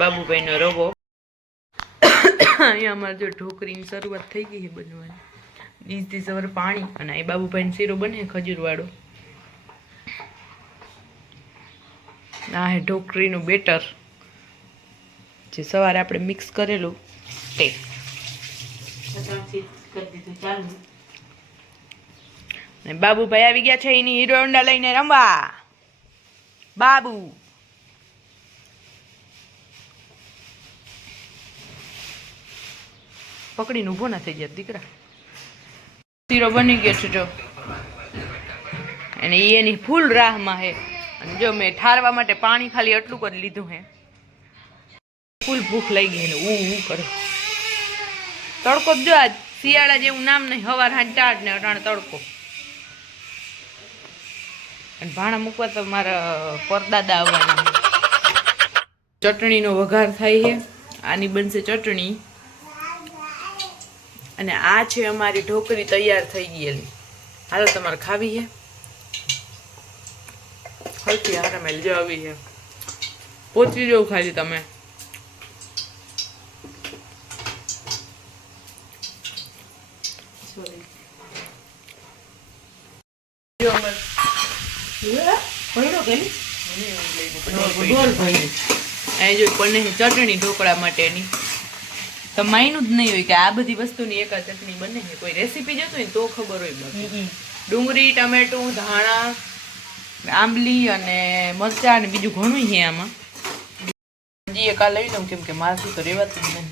બાબુભાઈનો રવો અહીંયા અમારે જો ઢોકરીની શરૂઆત થઈ ગઈ છે બનવાની। દીસથી સવારે પાણી અને અહીં બાબુભાઈનો શીરો બને ખજૂરવાળો। આ હે ઢોકરીનું બેટર જે સવારે આપણે મિક્સ કરેલું તે બાબુભાઈ આવી ગયા છે એની હીરો હોન્ડા લઈને રમવા। બાબુ પકડીને ઊભો ના થઈ જાય દીકરા। શીરો બની ગયો છે જો, અને એની ફૂલ રાહમાં હે। અને જો મેં ઠારવા માટે પાણી ખાલી એટલું કરી લીધું હે। ફૂલ ભૂખ લાગી ગઈ ને ઊ કરે તડકો જો આજ શિયાળા જેવું નામ નહીં, હવાર હાંજ ટાઢ ને અટાણ તડકો। અને ભાણા મૂકવા તો મારા પરદાદા આવવાના। ચટણીનો વઘાર થાય છે, આની બનશે ચટણી। અને આ છે અમારી ઢોકરી તૈયાર થઈ ગયેલી। હાલો તમારે ખાવી છે? હલકી હારામેલ જો આવી છે, પોચી જવું ખાલી તમે। ચટણી ઢોકળા માટેની તો માયનું જ નહીં હોય કે આ બધી વસ્તુની એક ચટણી બને છે। કોઈ રેસીપી જોતો હોય તો ખબર હોય। બાકી ડુંગળી, ટમેટું, ધાણા, આંબલી અને મરચાં અને બીજું ઘણું છે આમાં। હજી એક આ લઈ લઉં કેમ કે મારથી તો રહેવાતું જ નહીં।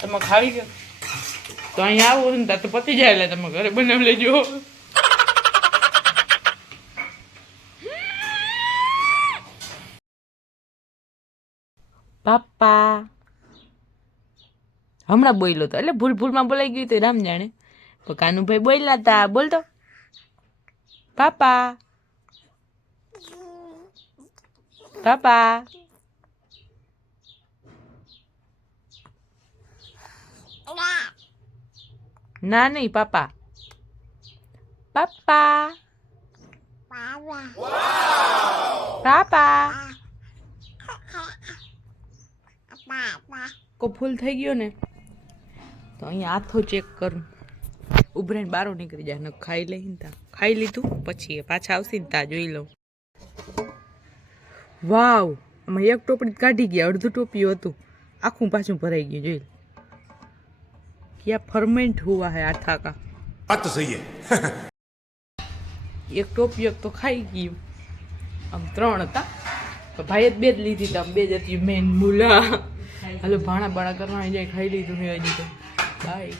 તમે ખાવી ગયો તો અહીંયા આવો ને તો પતી જાય એટલે તમે ઘરે બનાવી લેજો। પાપા હમણાં બોલ્યો તો એટલે ભૂલમાં બોલાઈ ગયું તો રામ જાણે। તો કાનુભાઈ બોલ્યા હતા, બોલતો પાપા પાપા। ના નહીં પાપા પાપા પાપા। કો ફૂલ થઈ ગયો ને તો અહીંયા હાથો ચેક કરું, ઉભરાઈને બારો નીકળી જાય ને ખાઈ લઈને તા ખાઈ લીધું પછી પાછા આવશે ને તા જોઈ લઉં। વાવ, આમાં એક ટોપડી કાઢી ગયા, અડધું ટોપિયું હતું આખું પાછું ભરાઈ ગયું। જોઈ ક્યાં ફર્મેન્ટ હુआ है आटा का। बात तो सही है। એક ટોપિયું તો ખાઈ ગયું, આમ 3 હતા તો ભાઈએ બે જ લીધી હતી, આમ 2 જ હતી મેન મુલા। હાલો ભાણા બાણા કરવા જાય, ખાઈ લીધું હે હજી તો બાય।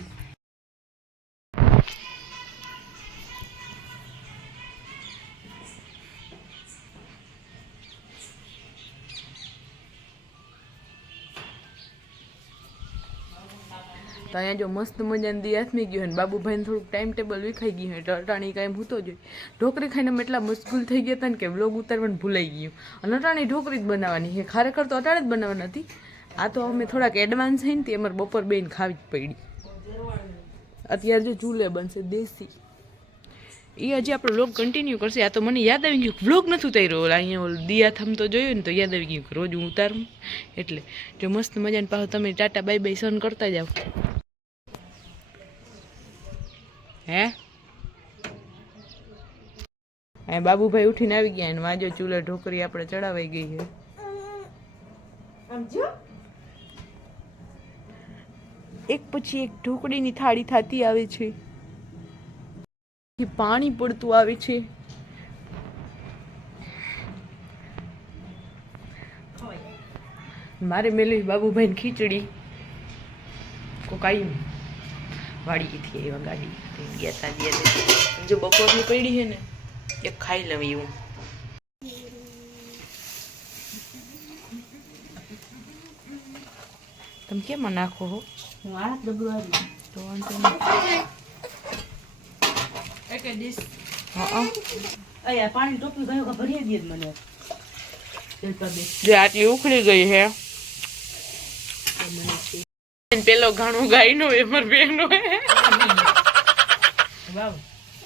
તો અહીંયા જો મસ્ત મજાની દી હાથમી ગયું ને બાબુભાઈને થોડુંક ટાઈમ ટેબલ વિખાઈ ગયું એટલે અટાણી કાંઈ હૂતો જોઈએ। ઢોકરી ખાઈને અમે એટલા મશગુલ થઈ ગયા હતા ને કે વ્લોગ ઉતારવાનું ભૂલાઈ ગયું। અને અટાણી ઢોકરી જ બનાવવાની છે, ખરેખર તો અટાણે જ બનાવવાની હતી। આ તો અમે થોડાક એડવાન્સ થઈને તે અમારે બપોર બેન ખાવી જ પડી। અત્યારે જો ચૂલે બનશે દેશી, એ હજી આપણો વ્લોગ કન્ટિન્યુ કરશે। આ તો મને યાદ આવી ગયું વ્લોગ નથી ઉતાર્યો, અહીંયા દિયા થમ તો જોયું ને તો યાદ આવી ગયું રોજ હું ઉતારું એટલે। જો મસ્ત મજાને પાછું તમે ટાટા બાય બાય સન કરતા જાઓ। હે એ બાબુભાઈ ઉઠીને આવી ગયા ને વાજો ચૂલે ઢોકરી આપણે ચડાવાઈ ગઈ છે। એક પછી એક ઢોકળીની થાળી થતી આવે છે, પાણી પડતું આવે છે। મારે મેલી બાબુભાઈ ની ખીચડી કોકાઈ વાડીથી એવા ગાડી ગયા હતા। જો બપોરની પડી છે ને એક ખાઈ લઉં એવું। તમે કેમ નાખો હો? હું આ ડબલું આવી તો વાંધો નહીં। એક ડીશ હા પાણી ટોપી ગયો ભરી દે મને। જે આટલી ઉખડી ગઈ છે પેલો ઘણું ગાયનો એમર બેનો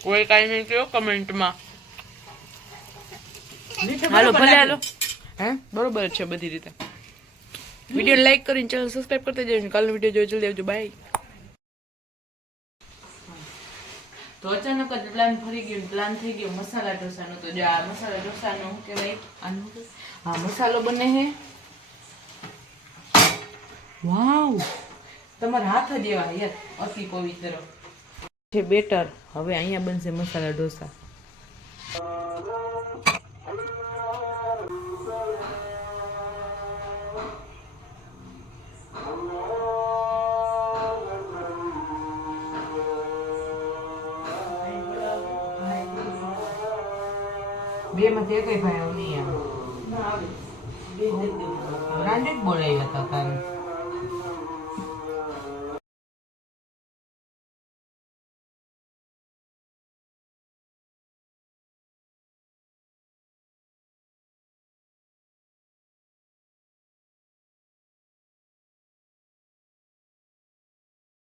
કોઈ કાઈ નહીં કયો કમેન્ટમાં। હાલો ભલે હાલો હે બરોબર જ છે બધી રીતે. વિડીયો લાઈક કરીને ચેનલ સબસ્ક્રાઈબ કરતા જજો. કાલનો વિડીયો જોઈ જલ્દી આવજો. બાય. તો અચાનક જ પ્લાન ફરી ગયો, પ્લાન થઈ ગયો મસાલા ઢોસાનો. તો જો આ મસાલા ઢોસાનો શું કહેવાય, આનું હા મસાલો બને હે. વાવ, તમારા હાથ જ એવા યાર, અતિ પવિત્ર છે બેટર. હવે અહીંયા બનશે મસાલા ઢોસા. બે માંથી કઈ ભાઈ નહીં આવે. બ્રાન્ડેડ બોલાવ્યા હતા તારે.